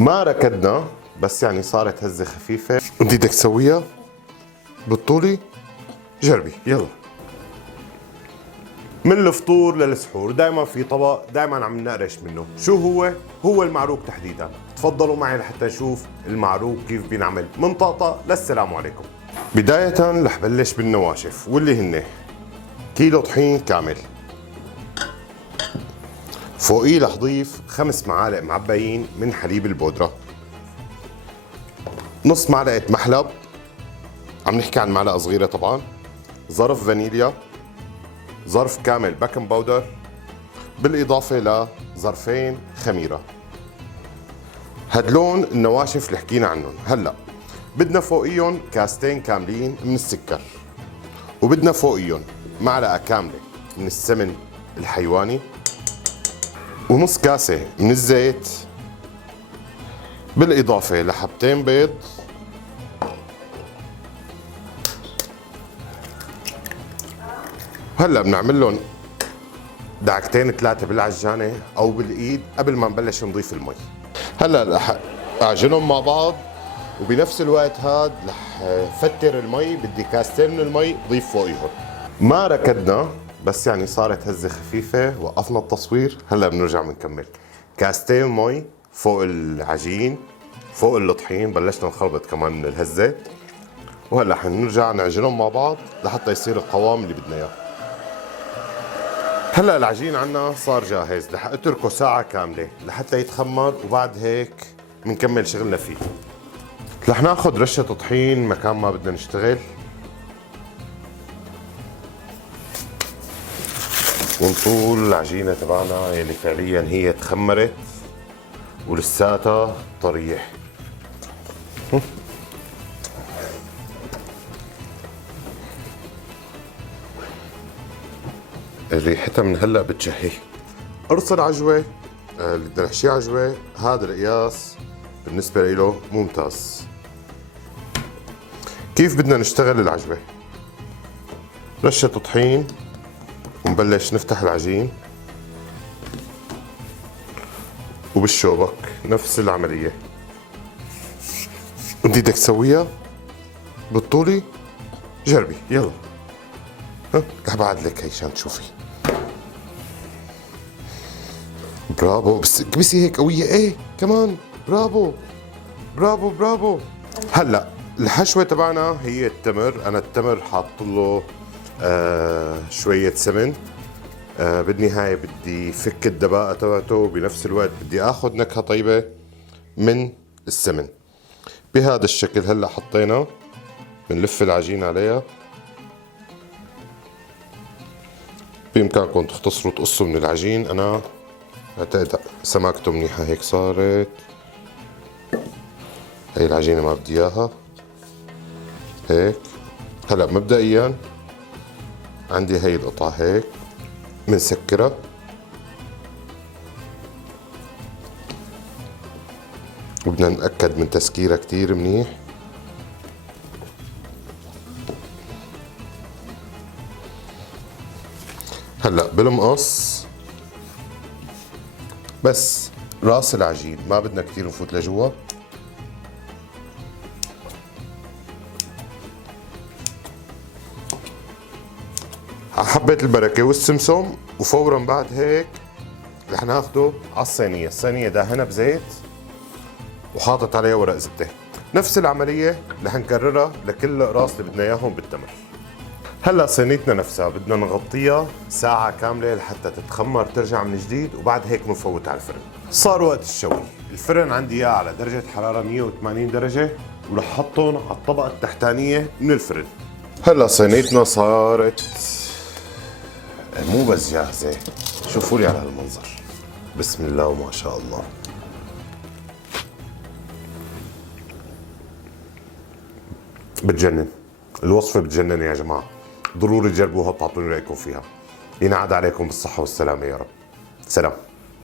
ما ركضنا، بس يعني صارت هزة خفيفة. انت بدك تسويها بالطولي؟ جربي يلا. من الفطور للسحور دائما في طبق دائما عم نقرش منه، شو هو؟ هو المعروق تحديدا. تفضلوا معي لحتى نشوف المعروق كيف بينعمل من طقطقة للسلام عليكم. بداية رح بلش بالنواشف واللي هن كيلو طحين كامل، فوقيه رح ضيف 5 معالق معبيين من حليب البودرة، نص معلقة محلب، عم نحكي عن معلقة صغيرة طبعا، ظرف فانيليا، ظرف كامل بيكنج باودر، بالإضافة لظرفين خميرة. هدلون النواشف اللي حكينا عنهم. هلا بدنا فوقيهم كاستين كاملين من السكر، وبدنا فوقيهم معلقة كاملة من السمن الحيواني، ونص كاسة من الزيت، بالإضافة لحبتين بيض، هلا بنعمل لهم دعكتين 3 بالعجانة أو بالإيد قبل ما نبلش نضيف المي. هلا رح أعجنهم مع بعض، وبنفس الوقت هاد رح فتر المي، بدي كاستين من المي ضيف فوقيهم. ما ركضنا، بس يعني صارت هزة خفيفة، وقفنا التصوير. هلا بنرجع بنكمل. كاستين مي فوق العجين، فوق الطحين، بلشنا نخربط كمان من الهزة. وهلا حنرجع نعجنهم مع بعض لحتى يصير القوام اللي بدنا اياه. هلا العجين عنا صار جاهز، رح اتركه ساعة كاملة لحتى يتخمر، وبعد هيك بنكمل شغلنا فيه. رح ناخذ رشة طحين مكان ما بدنا نشتغل، ونطول العجينة تبعنا يلي فعليا هي تخمرت ولساتها طرية. ريحتها من هلا بتشهي. قرص العجوة اللي بدنا نحشيه عجوة، هذا القياس بالنسبة له ممتاز. كيف بدنا نشتغل العجوة؟ رشة طحين، ونبلش نفتح العجين، وبالشوبك نفس العملية. انت بدك تسويها بالطولي؟ جربي يلا. رح بعد لك هي عشان تشوفي. برافو، بس كبسي هيك قوية. ايه كمان، برافو برافو برافو. هلا الحشوة تبعنا هي التمر. انا التمر حاط له شوية سمن. بالنهاية بدي فك الدباقة تبعته، وبنفس الوقت بدي اخذ نكهة طيبة من السمن بهذا الشكل. هلا حطينا، بنلف العجين عليها. بإمكانكم تختصروا تقصوا من العجين، أنا اعتقد سماكته منيحة هيك صارت. هي العجينة ما بدي إياها هيك. هلا مبدئيا عندي هي القطعة هيك بنسكرها، وبدنا نتأكد من تسكيرها كتير منيح. هلا بالمقص بس راس العجين، ما بدنا كتير نفوت لجوا. حبيت البركة والسمسم. وفورا بعد هيك رح ناخده على الصينية. الصينية دهنها بزيت وحاطط عليها ورق زبدة. نفس العملية رح نكررها لكل الأقراص اللي بدنا إياهم بالتمر. هلا صينيتنا نفسها بدنا نغطيها ساعة كاملة لحتى تتخمر ترجع من جديد، وبعد هيك بنفوت على الفرن. صار وقت الشوي. الفرن عندي اياه على درجة حرارة 180 درجة، ورح احطهم على الطبقة التحتانية من الفرن. هلا صينيتنا صارت مو بس جاهزة، شوفوا لي على هالمنظر، بسم الله وما شاء الله. بتجنن الوصفة، بتجنن يا جماعة. ضروري تجربوها وتعطوني رأيكم فيها. ينعاد عليكم بالصحة والسلامة يا رب. سلام.